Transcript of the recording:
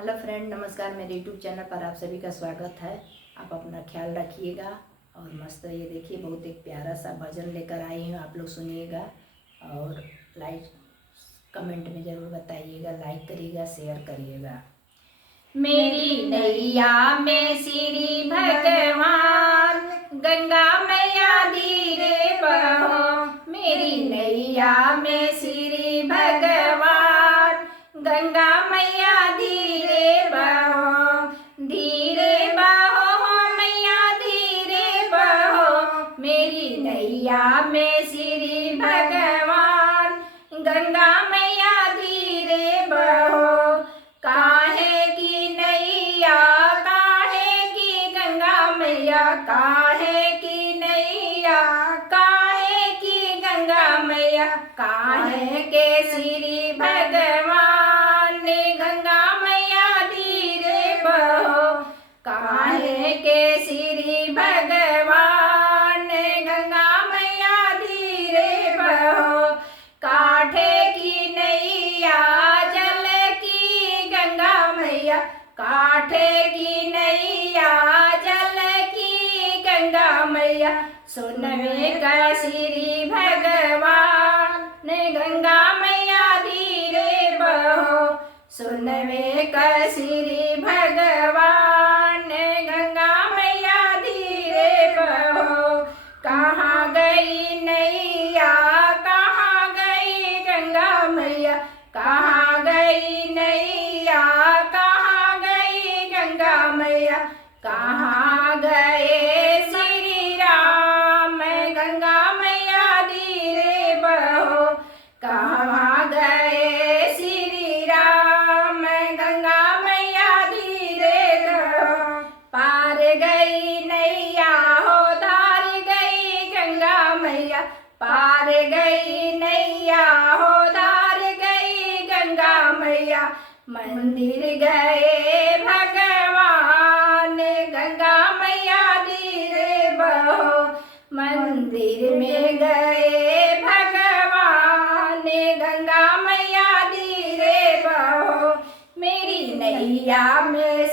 Hello friend, नमस्कार। मेरे YouTube channel पर आप सभी का स्वागत है। आप अपना ख्याल रखिएगा और मस्त ये देखिए, बहुत एक प्यारा सा भजन लेकर आई हूँ, आप लोग सुनिएगा और लाइक कमेंट में ज़रूर बताइएगा, लाइक करिएगा, शेयर करिएगा। मेरी नैया में श्री भगवान गंगा मैया धीरे बहो, मेरी नैया में श्री भगवान गंगा मैया धीरे बहो, धीरे बहो मैया धीरे बहो, मेरी नैया में श्री भगवान गंगा मैया धीरे बहो। काहे की नैया, काहे की गंगा मैया, काहे की नैया, काहे की गंगा मैया, काहे के श्री भगवान गंगा मैया धीरे बहो, काहे के श्री भगवान गंगा मैया धीरे बहो। काठे की नैया जल की गंगा मैया, काठे की नैया जल की गंगा मैया, सोनवे का श्री भगवान गंगा मैया धीरे बहो, सोनवे का श्री भगवान गंगा मैया धीरे बहो। कहाँ गई नैया, कहाँ गई गंगा मैया, कहाँ गई नैया, कहाँ गई गंगा मैया, कहाँ गए श्री राम गंगा मैया धीरे बहो, कहाँ गए श्री राम गंगा मैया धीरे बहो। पार गई नैया हो धार गई गंगा मैया, पार गई नैया हो धार गई गंगा मैया, मंदिर गए भगवान गंगा मैया धीरे बहो, मंदिर में गए भगवान गंगा मैया धीरे बहो, मेरी नैया में